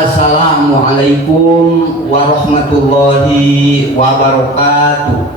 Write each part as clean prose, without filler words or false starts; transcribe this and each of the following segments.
Assalamualaikum warahmatullahi wabarakatuh.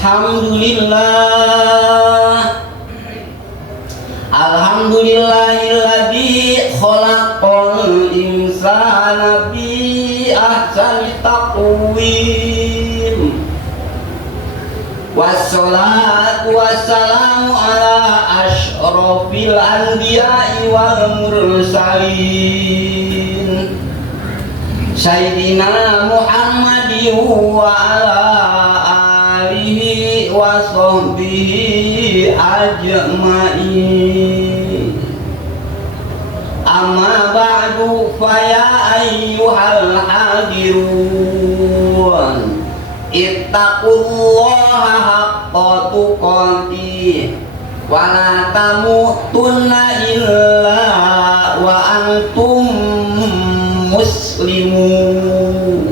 Alhamdulillah, alhamdulillahilladzi khalaqal insana bi ahsani taqwim. Wassalatu wassalamu ala asyrafil anbiya'i wal mursalin Sayyidina Muhammadin wa ala alihi wa sahbihi ajma'in. Amma ba'du fa ya ayyuhal hadirun, ittaqullaha haqqa tuqatih wa la tamutunna illa wa antum muslimun.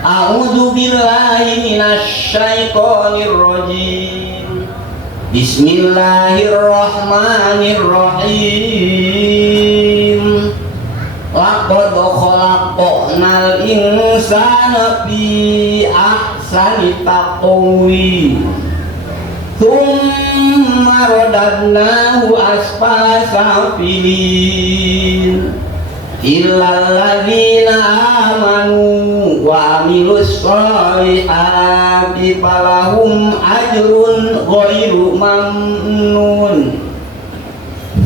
A'udzu billahi minasy syaithanir rajim. Bismillahirrahmanirrahim. Laqad khalaqnal insana fi ahsani taqwim. Tsumma radadnahu asfala safilin. Illal ladzina amanu wa amilus sholihati falahum ajrun ghairu mamnun.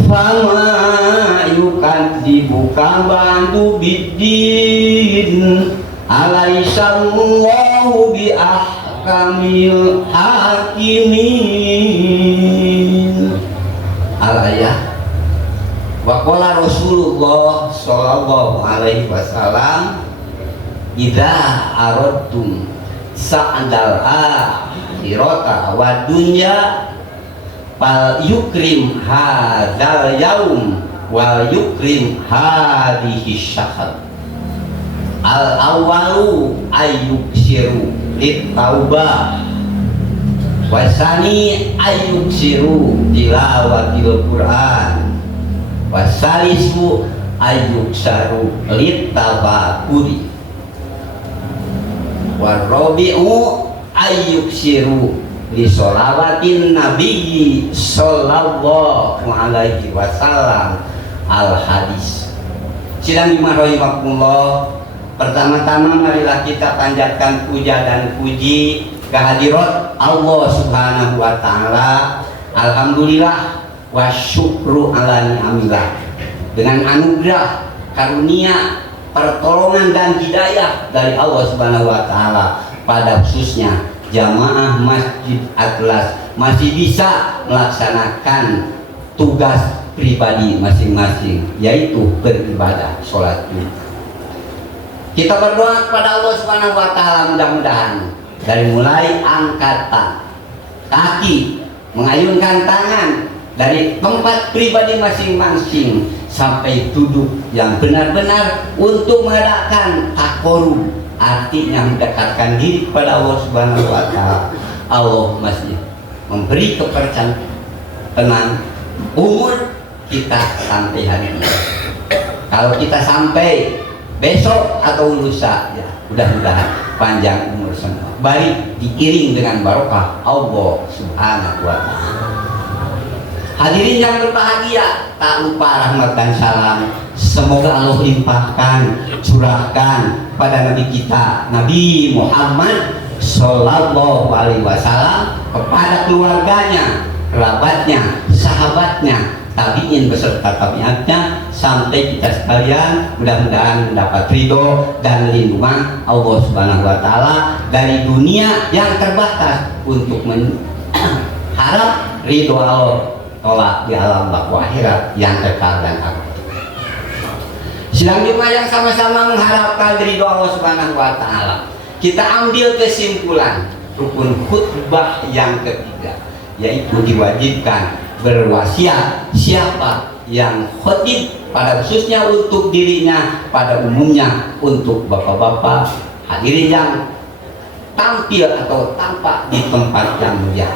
Fama yukadzibuka ba'du biddin. Alaihissallahu bi ahkamil hakimin. Al-ayah. Wa qala Rasulullah sallallahu alaihi wasallam, idza aradtum sa'dal akhirata wa dunya fal yukrim hadzal yaum wal yukrim hadhihi syahr. Al awwalu ayyuksiru lit taubah wasani ayyuksiru tilawatil Qur'an wasalisu ayyuksaru lit tabakuri warabi'u ayyuksiru li sholawatin nabiyyi sallallahu alaihi wasallam. Al hadis. Sidang dimarohimakumullah, pertama-tama marilah kita panjatkan puja dan puji kehadirat Allah subhanahu wa ta'ala. Alhamdulillah wa syukru ala ni'amillah, dengan anugerah, karunia, pertolongan dan hidayah dari Allah subhanahu wa ta'ala, pada khususnya jamaah Masjid Atlas masih bisa melaksanakan tugas pribadi masing-masing, yaitu beribadah, sholat Jumat. Kita berdoa kepada Allah subhanahu wa ta'ala, mudah-mudahan dari mulai angkat kaki, mengayunkan tangan, dari tempat pribadi masing-masing sampai duduk yang benar-benar untuk mengadakan takorub, artinya mendekatkan diri kepada Allah subhanahu wa ta'ala. Allah masih memberi kepercayaan tenang umur kita sampai hari ini. Kalau kita sampai besok atau lusa, ya mudah-mudahan panjang umur semua, baik diiring dengan barokah Allah subhanahu wa ta'ala. Hadirin yang berbahagia, tak lupa rahmat dan salam semoga Allah limpahkan, curahkan pada Nabi kita Nabi Muhammad sallallahu alaihi wasallam, kepada keluarganya, kerabatnya, sahabatnya, tabi'in beserta tabi'atnya, sampai kita sekalian mudah-mudahan mendapat ridho dan lindungan Allah subhanahu wa ta'ala dari dunia yang terbatas untuk mengharap ridho Allah tolak di alam baka akhirat yang kekal dan abadi. Sidang Jumat yang sama-sama mengharapkan ridho Allah subhanahu wa ta'ala, kita ambil kesimpulan rukun khutbah yang ketiga, yaitu diwajibkan berwasiat siapa yang khutib, pada khususnya untuk dirinya, pada umumnya untuk bapak-bapak hadirin yang tampil atau tampak di tempat yang mulia.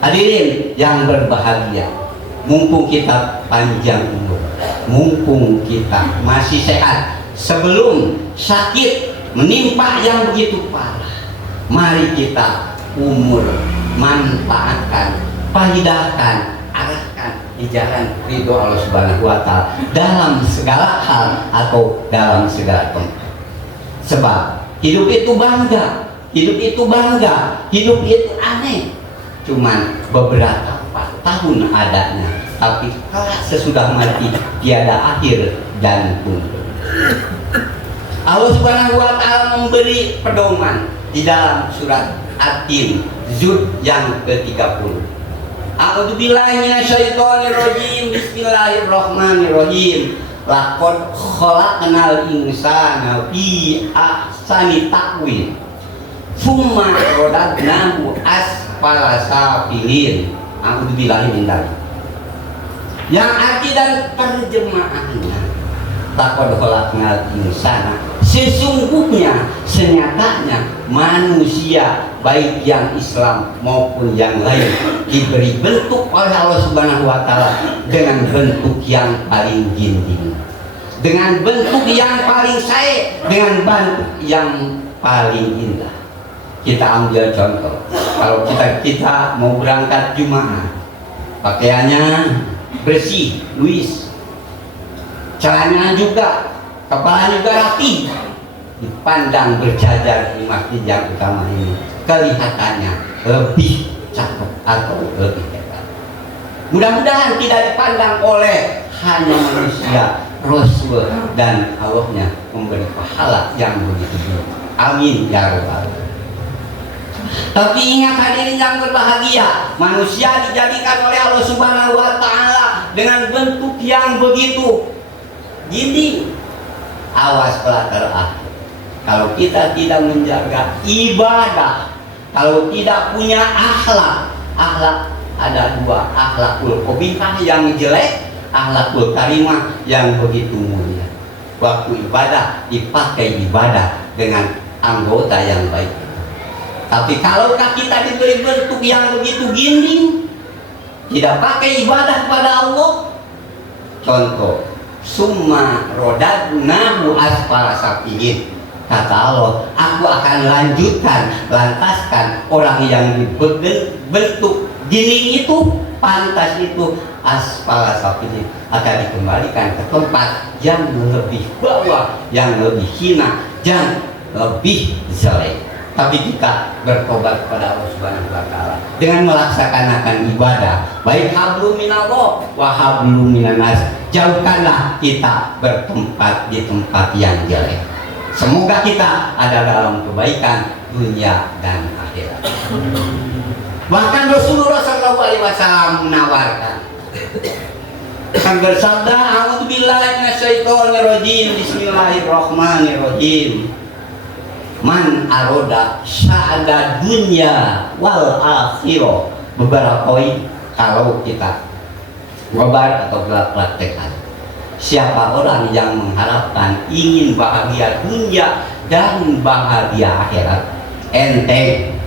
Hadirin yang berbahagia, mumpung kita panjang umur, mumpung kita masih sehat, sebelum sakit menimpa yang begitu parah, mari kita umur manfaatkan, faedahkan, arahkan di jalan ridho Allah subhanahu wa ta'ala dalam segala hal atau dalam segala tempat. Sebab hidup itu bangga, hidup itu bangga, hidup itu aneh, cuman beberapa tahun adanya, tapi kelak sesudah mati tiada akhir dan punah. Allah subhanahu wa ta'ala memberi pedoman di dalam surat At-Tin Zud yang ke-30. A'udzubillahi minasyaitonir rajim. Bismillahirrahmanirrahim. Laqad khalaqnal insana fi ahsani taqwim. Tsumma radadnahu asfala safilin. A'udzubillahi min dzalik. yang arti dan terjemahannya laqad khalaqnal insana, sesungguhnya senyatanya manusia baik yang Islam maupun yang lain diberi bentuk oleh Allah Subhanahu wa taala dengan bentuk yang paling ginding, dengan bentuk yang paling sae, dengan bentuk yang paling indah. Kita ambil contoh, kalau kita mau berangkat Jumat, pakaiannya bersih, luis, celananya juga, kepala juga rapi, dipandang berjajar di masjid yang utama ini, kelihatannya lebih cakep atau lebih hebat. Mudah-mudahan tidak dipandang oleh hanya manusia, Rasul dan Allahnya memberi pahala yang begitu tinggi. Amin ya rabbal alamin. Tapi ingat hadirin yang berbahagia, manusia dijadikan oleh Allah Subhanahu wa taala dengan bentuk yang begitu gini. Awas kelak terakhir, kalau kita tidak menjaga ibadah, kalau tidak punya akhlak ada dua, akhlakul qabihah yang jelek, akhlakul karimah yang begitu mulia. Waktu ibadah dipakai ibadah dengan anggota yang baik. Tapi kalau kita diberi bentuk yang begitu gini, tidak pakai ibadah kepada Allah, contoh, summa rodadnahu asfala safilin, kata Allah, aku akan lantaskan orang yang dibentuk gini itu, pantas itu, asfala safilin, akan dikembalikan ke tempat yang lebih bawah, yang lebih hina, yang lebih jelek. Tapi kita bertobat kepada Allah Subhanahu wa taala dengan melaksanakan ibadah, baik hablum minallah wa hablum minannas. Jauhkanlah kita bertempat di tempat yang jelek. Semoga kita ada dalam kebaikan dunia dan akhirat. Bahkan Rasulullah SAW menawarkan, kan bersabda, a'udzubillahi minasyaitonirrajim, bismillahirrahmanirrahim. Man aroda sa'ada dunya wal akhirah. Beberapa poin kalau kita ngobar atau praktekkan. Siapa orang yang mengharapkan ingin bahagia dunia dan bahagia akhirat, enteng,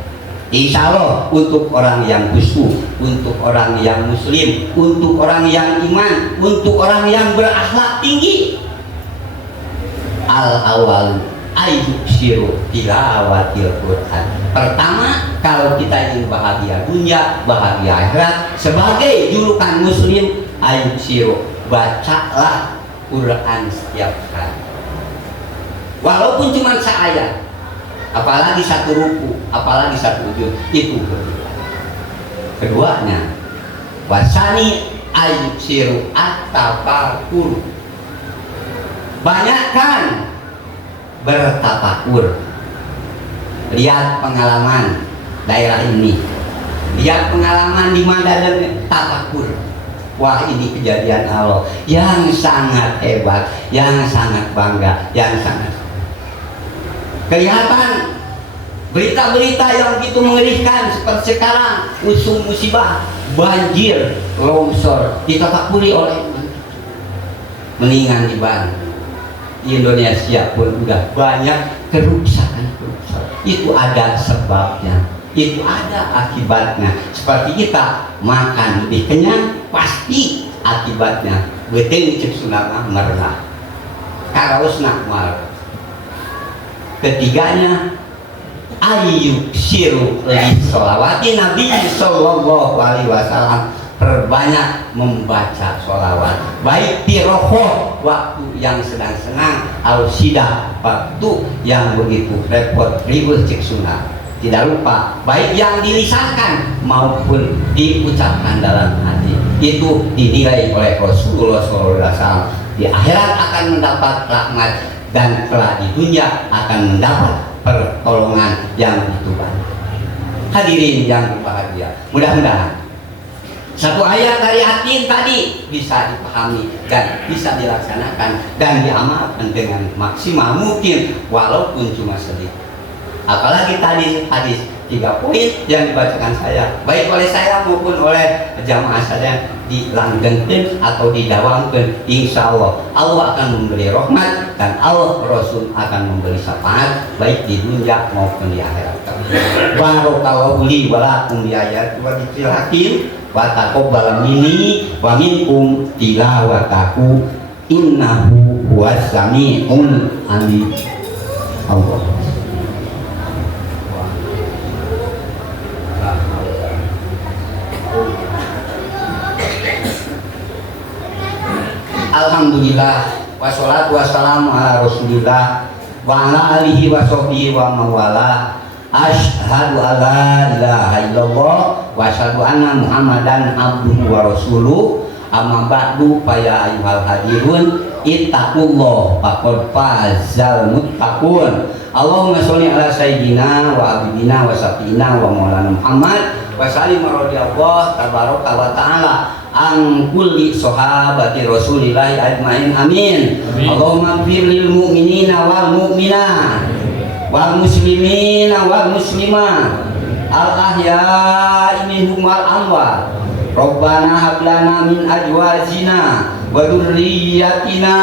insya Allah untuk orang yang khusyuk, untuk orang yang muslim, untuk orang yang iman, untuk orang yang berakhlak tinggi. Al-awal ayyuksiru tilawatil Quran. Pertama, kalau kita ingin bahagia dunia, bahagia akhirat, sebagai julukan muslim, ayyuksiru, bacalah Quran setiap hari. Walaupun cuma seayat, apalagi satu ruku, apalagi satu juz, itu berguna. Keduanya, wasani ayyuksiru at-tafakkur, banyakkan bertafakur. Lihat pengalaman daerah ini, lihat pengalaman di mana dan tafakur. Wah, ini kejadian Allah yang sangat hebat, yang sangat bangga, yang sangat kelihatan berita-berita yang begitu mengerikan seperti sekarang, usum musibah, banjir, longsor, ditafakuri oleh mendingan di Bandung. Di Indonesia pun udah banyak kerusakan. Itu ada sebabnya, itu ada akibatnya. Seperti kita makan lebih kenyang, pasti akibatnya beting cek sunama merah karausna mal. Ketiganya ayyuk siru li sholawati Nabi sallallahu alaihi wasallam, perbanyak membaca sholawat, baik di rohoh waktu yang sedang senang, al-sidah waktu yang begitu repot ribut cek sunnah. Tidak lupa baik yang dilisankan maupun diucapkan dalam hati, itu dinilai oleh Rasulullah SAW. Di akhirat akan mendapat rahmat, dan kelak di dunia akan mendapat pertolongan yang begitu banyak. Hadirin yang berbahagia, mudah-mudahan satu ayat dari hati tadi bisa dipahami dan bisa dilaksanakan dan diamalkan dengan maksimal mungkin, walaupun cuma sedikit. Apalagi tadi hadis 3 poin yang dibacakan saya, baik oleh saya maupun oleh jamaah saya, dilanggengkeun atau didawamkeun, insya Allah Allah akan memberi rahmat dan Allah Rasul akan memberi syafaat baik di dunia maupun di akhirat. Barakallahu li wa lakum bi ayati wa dzikril hakim wa taqabbal minni wa minkum tilawatahu innahu huwas samiul alim. Allah. Alhamdulillah wassalatu wassalamu ala rasulillah wa ala alihi wa sahbihi wa mawala. Asyhadu alla ilaha illallah wa asyhadu anna muhammadan abduhu wa rasuluh. Amma ba'du fa ya ayyuhal hadirun ittaqullah faqad fazal muttaqun. Allahumma sholli ala sayyidina wa abidina wa safina wa maulana Muhammad wa sallim radhiyallahu tabaraka wa ta'ala an kulli sahabati rasulillahi ajmain amin. Allahumma ighfir lil mu'minina wal mu'minat wal muslimina wal muslimat al ahya'i minhum wal amwat. Rabbana hab lana min azwajina wa dzurriyyatina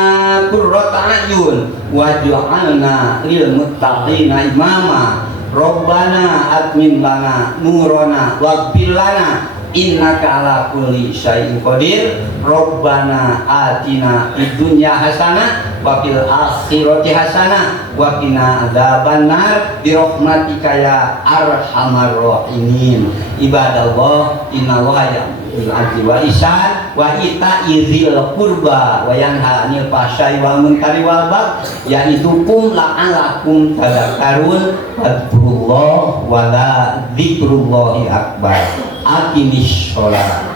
qurrata a'yun waj'alna lil muttaqina imama. Rabbana atmim lana nurana waghfir lana innaka ala kulli syai'in qadir. Rabbana atina fid dunya hasanah wa fil akhirati hasanah wa qina adzabannar bi rahmatika ya arhamar rahimin. Ibadallah innallaha ya'muru bil adli wal ihsan wa ita'i dzil qurba wa yanha 'anil fahsya'i wal munkari wal baghi ya'idukum la'allakum tadhakkarun. Wadhkurullah wa la dzikrullahi akbar. Aqimis sholat.